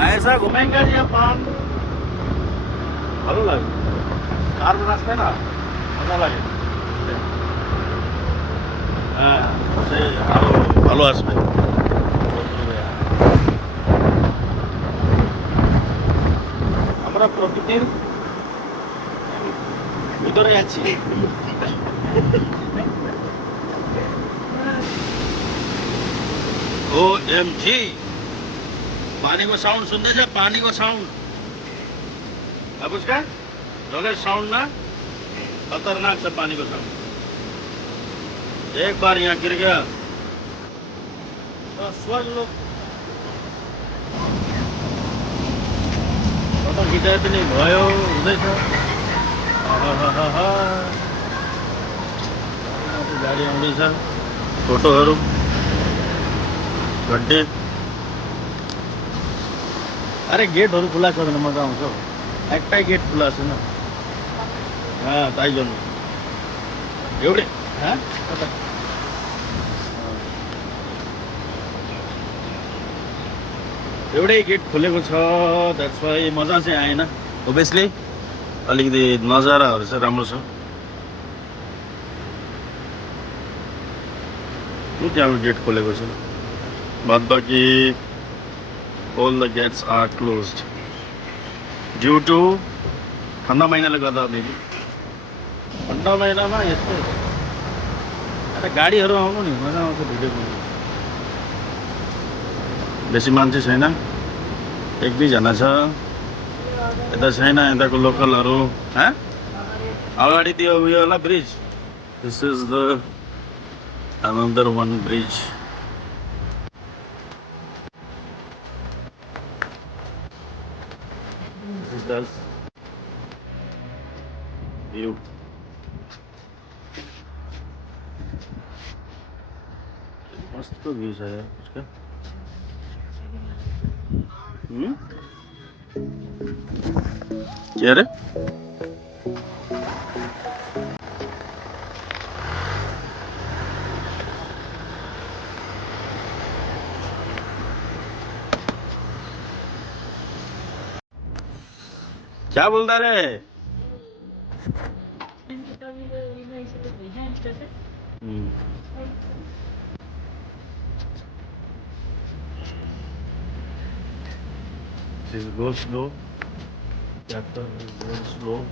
ऐसा घूमेंगे ये पान ভালো লাগে কার রাস্তায় না মজা লাগে হ্যাঁ সে আরো ভালো আসবে আমরা প্রকৃতির ভিতরে আছি ओ एम जी पानी को साउंड सुनते थे पानी को साउंड अब उसका जोले साउंड ना खतरनाक से पानी को साउंड एक बार यहाँ गिर गया तो स्वर्ग लोग फोटो खिचाए पनि भयो हुँदैछ गाडी आउँदैछ फोटोहरू गड्डे अरे गेटहरू खुला छ भने मजा आउँछ एकटाई गेट खुला छैन ताई जन्म एउटै एउटै गेट खोलेको छ द्याट्स वाइ मजा चाहिँ आएन ओभियसली अलिकति नजाराहरू चाहिँ राम्रो छ त्यहाँको गेट खोलेको छ बाद बाँकी all the gates are closed due to ठन्डा महिनाले गर्दा फेरि ठन्डा महिनामा यस्तो अरे गाडीहरू आउनु नि मजा आउँछ भिडियो बनाउनु बेसी मान्छे छैन एक दुईजना छ यता छैन यताको लोकलहरू अगाडि त्यो उयो होला bridge this is the another one bridge does view मस्त व्यू छ यार उसका क्या रे क्या बोलता रे This goes slow. Chapter goes slow.